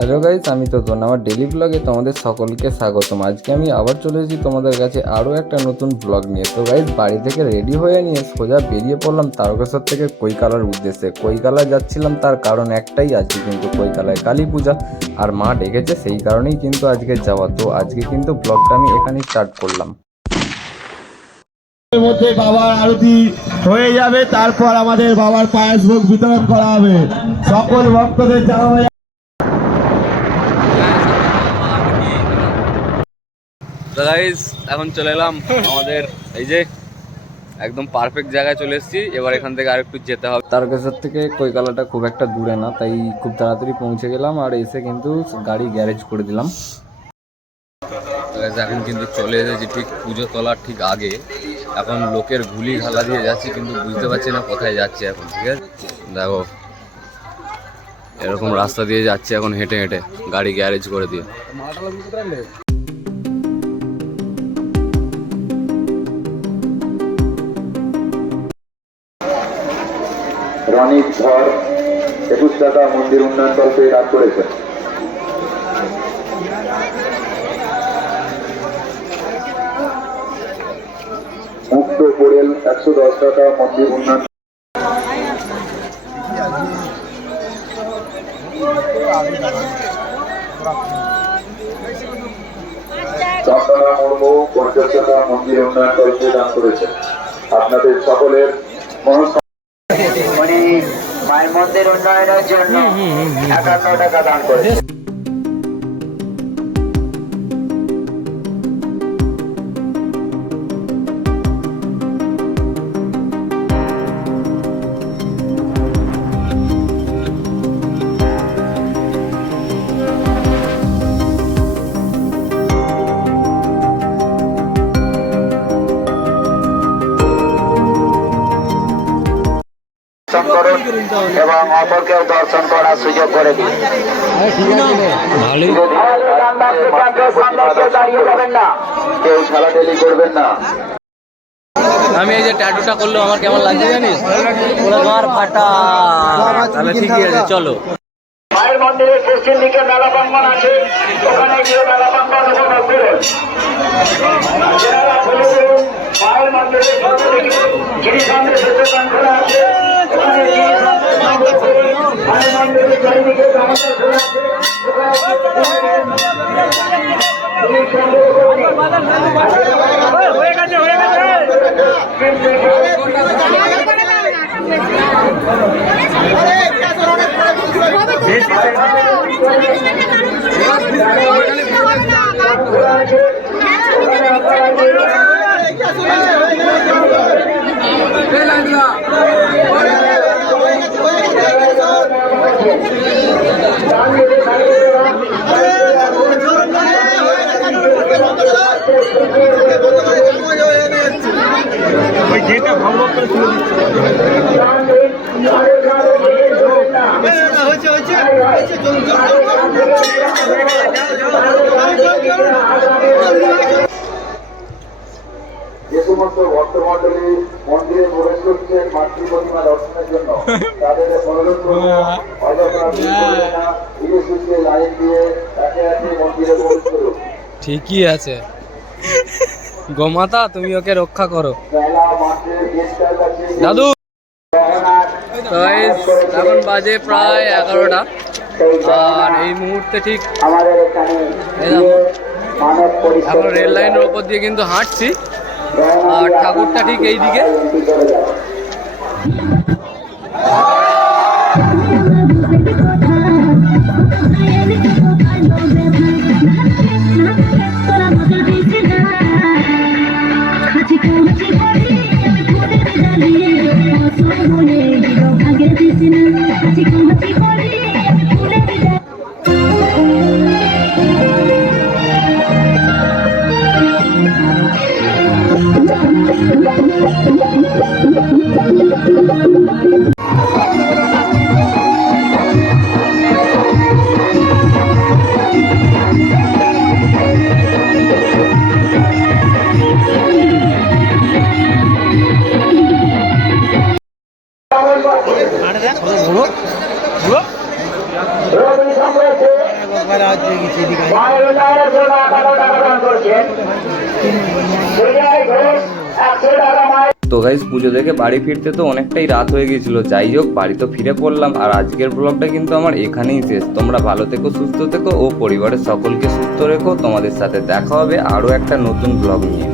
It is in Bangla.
হ্যালো গাইস আমি তো আমার ডেলি ব্লগে তোমাদের সকলকে স্বাগতম। আজকে আমি আবার চলে এসেছি তোমাদের কাছে আরও একটা নতুন ব্লগ নিয়ে। তো গাইস বাড়ি থেকে রেডি হয়ে নিয়ে সোজা বেরিয়ে পড়লাম তারকেশ্বর থেকে কৈকালার উদ্দেশ্যে। কৈকালা যাচ্ছিলাম, তার কারণ একটাই আজকে কিন্তু কৈকালায় কালী পূজা। আর মা ডেকেছে, সেই কারণেই কিন্তু আজকে যাওয়া। তো আজকে কিন্তু ব্লগটা আমি এখানেই স্টার্ট করলাম। মধ্যে বাবার আরতি হয়ে যাবে, তারপর আমাদের বাবার বিতরণ করা হবে। সকল ভক্তদের জানানো তো গাইজ এখন চলে এলাম আমাদের এই যে একদম পারফেক্ট জায়গায় চলে এসেছি। এবার এখান থেকে আরেকটু যেতে হবে। তারকেশ্বর থেকে কৈকালাটা খুব একটা দূরে না তাই খুব তাড়াতাড়ি পৌঁছে গেলাম আর এসে কিন্তু গাড়ি গ্যারেজ করে দিলাম। এখন কিন্তু চলে এসেছি ঠিক পুজো তোলার ঠিক আগে। এখন লোকের গুলি ঘালা দিয়ে যাচ্ছি কিন্তু বুঝতে পারছি না কোথায় যাচ্ছে এখন ঠিক আছে? দেখো এরকম রাস্তা দিয়ে যাচ্ছে এখন হেঁটে হেঁটে গাড়ি গ্যারেজ করে দিয়ে। রনিত ধর একুশ টাকা মন্দির উন্নয়ন কল্পে কাজ করেছেন মুক্ত পোড়েল একশো দশ টাকা মন্দির উন্নয়ন চন্দনা মুর্মু পঞ্চাশ টাকা মন্দির উন্নয়ন কল্পে দান করেছেন আপনাদের সকলের উনি মায়ের মন্দির উন্নয়নের জন্য একান্ন টাকা দান করেছেন দর্শন করুন এবং অপরকেও দর্শন করার সুযোগ করে দিন। দাঁড়িয়ে যাবেন না। কেউ করবেন না। আমি এই যে ট্যাটুটা করল আমার কেমন লাগছে জানিস? ফাটা। তাহলে ঠিকই আছে চলো। মায়ের মন্দিরের পশ্চিম দিকে মেলা প্রাঙ্গন আছে। ওখানে গিয়ে মেলা প্রাঙ্গন উপভোগ করুন। মায়ের মন্দিরের পশ্চিম দিকে যিনি সামনে শেষে প্রাঙ্গনে আছে। জন্য। তাদের অনুরোধ করব অযথা ভিড় করবেন না ধীরে সুস্থে লাইন দিয়ে একে একে মন্দিরে প্রবেশ ঠিকই আছে। গোমাতা তুমি ওকে রক্ষা করো। দাদু! এখন বাজে প্রায় এগারোটা। আর এই মুহূর্তে ঠিক এখানে এই রেল লাইনের ওপর দিয়ে কিন্তু হাঁটছি। আর ঠাকুরটা ঠিক এইদিকে। Thank তো গাইজ পুজো দেখে বাড়ি ফিরতে তো অনেকটাই রাত হয়ে গিয়েছিল যাই হোক, বাড়ি তো ফিরে পড়লাম। আর আজকের ব্লগটা কিন্তু আমার এখানেই শেষ। তোমরা ভালো থেকো, সুস্থ থেকো ও পরিবারের সকলকে সুস্থ রেখো। তোমাদের সাথে দেখা হবে আরও একটা নতুন ব্লগ নিয়ে।